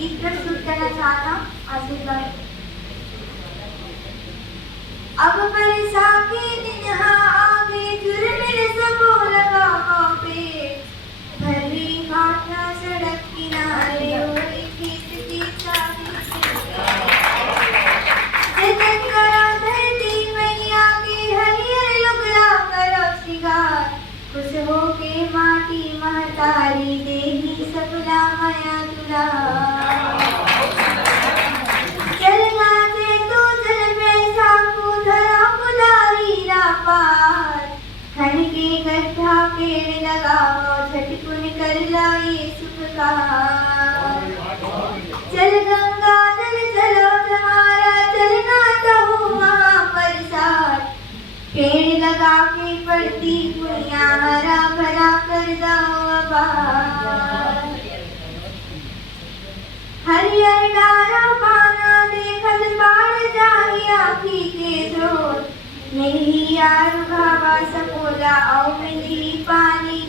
गीत प्रस्तुत करना चाहता हूँ। आशीर्वाद। अब बरसाती दिन आगे झुरमिल सबो लगा पे भरी भाटा सड़क किनारे हुई खेत की चाबी जतन करो धरती मैया के हरियर लुगड़ा करो सिंगार खुश हो के माटी महतारी देही सबला माया दुलार चल गाते तो चल पैसा को धरा पुदारी पार खन के गड्ढा पेड़ लगाओ झटकुन कर लाई सुपकार चल गंगा जल चलो तुम्हारा चलना तो वहाँ पर साथ पेड़ लगा के पड़ती पुनिया हरा भरा कर दो आबाद हरियर डारा पाना देखत बाढ़ जाही आखी के जोर नहीं यार भावा सपोला औ मिली पानी